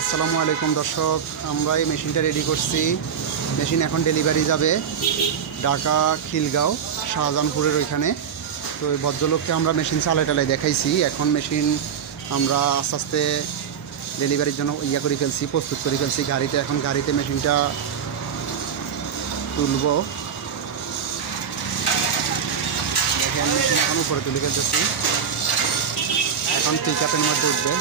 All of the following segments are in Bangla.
আসসালামু আলাইকুম দর্শক, আমরা এই মেশিনটা রেডি করছি। মেশিন এখন ডেলিভারি যাবে ঢাকা খিলগাঁও শাহজাহানপুরের ওইখানে। তো এই ভদ্রলোককে আমরা মেশিন চালাই দেখাইছি। এখন মেশিন আমরা আস্তে আস্তে ডেলিভারির জন্য করে ফেলছি, প্রস্তুত করে ফেলছি গাড়িতে। এখন গাড়িতে মেশিনটা তুলব। দেখেন মেশিন এখন উপরে তুলে ফেলতেছি, এখন পিক আপের মধ্যে উঠবে।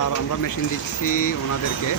আর আমরা মেশিন দিচ্ছি ওনাদেরকে।